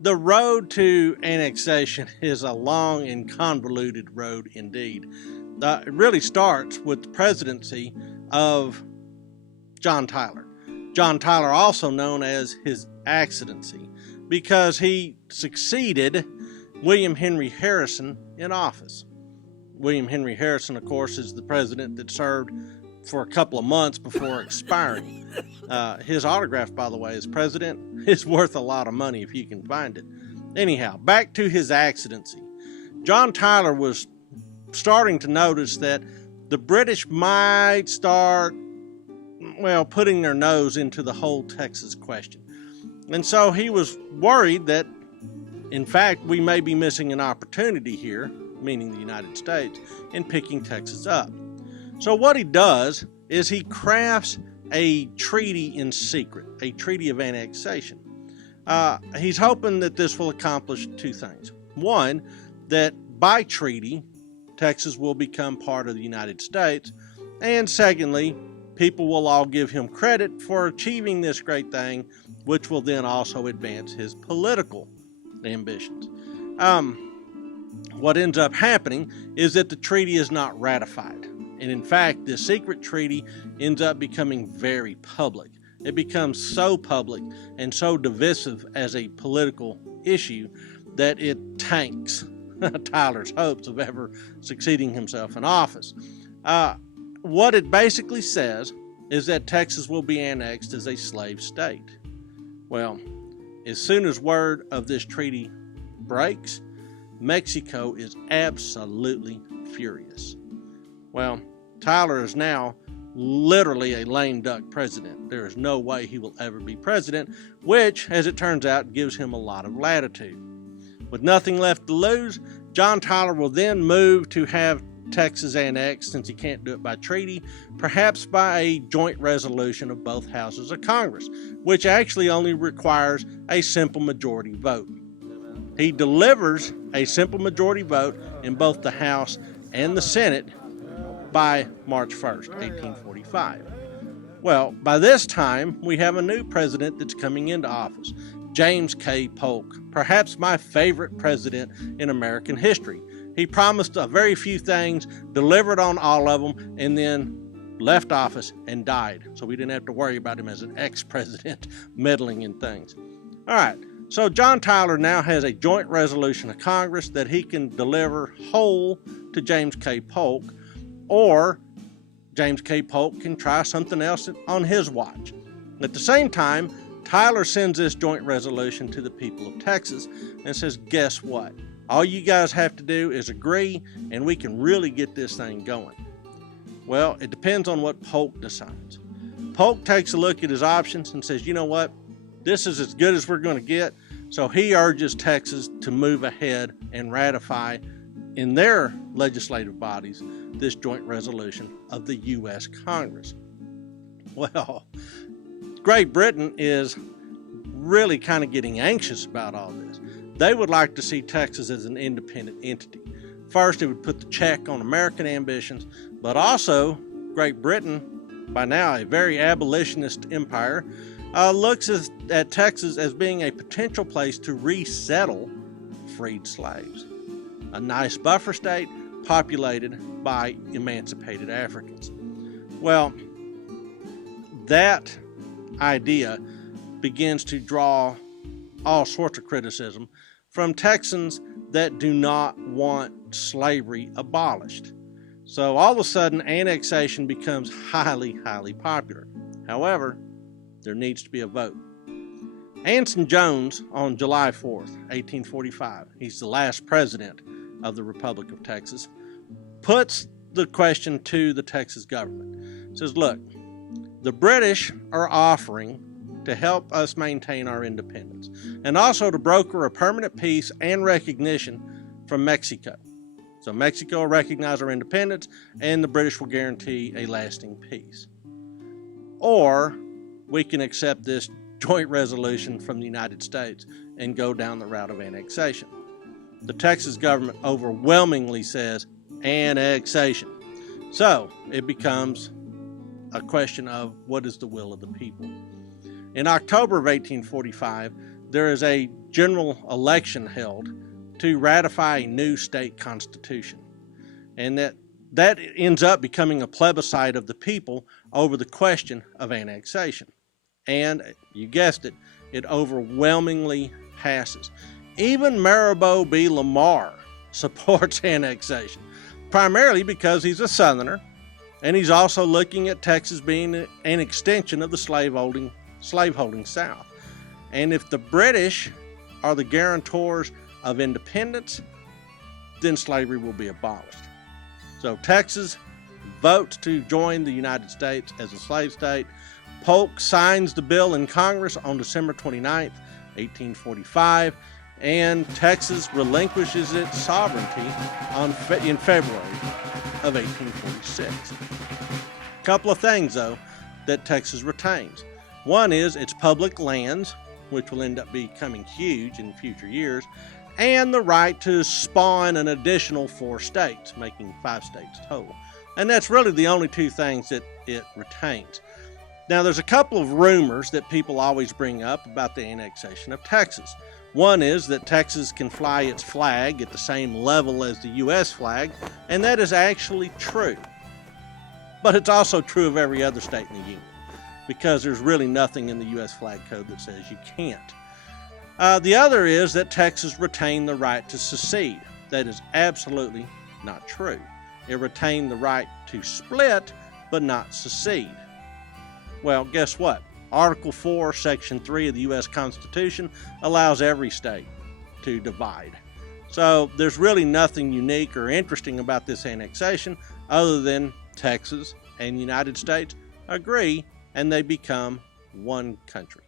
The road to annexation is a long and convoluted road indeed. It really starts with the presidency of John Tyler. John Tyler, also known as his accidency, because he succeeded William Henry Harrison in office. William Henry Harrison, of course, is the president that served for a couple of months before expiring. His autograph, by the way, as president is worth a lot of money if you can find it. Anyhow, back to his accidency. John Tyler was starting to notice that the British might start, putting their nose into the whole Texas question. And so he was worried that, in fact, we may be missing an opportunity here, meaning the United States, in picking Texas up. So what he does is he crafts a treaty in secret, a treaty of annexation. He's hoping that this will accomplish two things. One, that by treaty, Texas will become part of the United States. And secondly, people will all give him credit for achieving this great thing, which will then also advance his political ambitions. What ends up happening is that the treaty is not ratified. And in fact, this secret treaty ends up becoming very public. It becomes so public and so divisive as a political issue that it tanks Tyler's hopes of ever succeeding himself in office. What it basically says is that Texas will be annexed as a slave state. Well, as soon as word of this treaty breaks, Mexico is absolutely furious. Well, Tyler is now literally a lame duck president. There is no way he will ever be president, which, as it turns out, gives him a lot of latitude. With nothing left to lose, John Tyler will then move to have Texas annexed, since he can't do it by treaty, perhaps by a joint resolution of both houses of Congress, which actually only requires a simple majority vote. He delivers a simple majority vote in both the House and the Senate by March 1st, 1845. Well, by this time, we have a new president that's coming into office, James K. Polk, perhaps my favorite president in American history. He promised a very few things, delivered on all of them, and then left office and died. So we didn't have to worry about him as an ex-president meddling in things. All right, so John Tyler now has a joint resolution of Congress that he can deliver whole to James K. Polk, or James K. Polk can try something else on his watch. At the same time, Tyler sends this joint resolution to the people of Texas and says, guess what? All you guys have to do is agree, and we can really get this thing going. Well, it depends on what Polk decides. Polk takes a look at his options and says, you know what? This is as good as we're going to get. So he urges Texas to move ahead and ratify in their legislative bodies this joint resolution of the U.S. Congress. Well, Great Britain is really kind of getting anxious about all this. They would like to see Texas as an independent entity. First, it would put the check on American ambitions, but also Great Britain, by now a very abolitionist empire, looks at Texas as being a potential place to resettle freed slaves. A nice buffer state populated by emancipated Africans. Well, that idea begins to draw all sorts of criticism from Texans that do not want slavery abolished. So all of a sudden, annexation becomes highly, highly popular. However, there needs to be a vote. Anson Jones, on July 4th, 1845, he's the last president of the Republic of Texas, puts the question to the Texas government. Says, look, the British are offering to help us maintain our independence, and also to broker a permanent peace and recognition from Mexico. So Mexico will recognize our independence, and the British will guarantee a lasting peace. Or we can accept this joint resolution from the United States and go down the route of annexation. The Texas government overwhelmingly says annexation. So it becomes a question of what is the will of the people. In October of 1845, there is a general election held to ratify a new state constitution. And that ends up becoming a plebiscite of the people over the question of annexation. And you guessed it, it overwhelmingly passes. Even Maribel B. Lamar supports annexation, primarily because he's a Southerner, and he's also looking at Texas being an extension of the slaveholding South. And if the British are the guarantors of independence, then slavery will be abolished. So Texas votes to join the United States as a slave state. Polk signs the bill in Congress on December 29th, 1845, and Texas relinquishes its sovereignty in February of 1846. A couple of things, though, that Texas retains. One is its public lands, which will end up becoming huge in future years, and the right to spawn an additional 4 states, making 5 states total. And that's really the only 2 things that it retains. Now, there's a couple of rumors that people always bring up about the annexation of Texas. One is that Texas can fly its flag at the same level as the U.S. flag, and that is actually true. But it's also true of every other state in the Union, because there's really nothing in the U.S. flag code that says you can't. The other is that Texas retained the right to secede. That is absolutely not true. It retained the right to split, but not secede. Well, guess what? Article 4, Section 3 of the U.S. Constitution allows every state to divide. So there's really nothing unique or interesting about this annexation other than Texas and the United States agree and they become one country.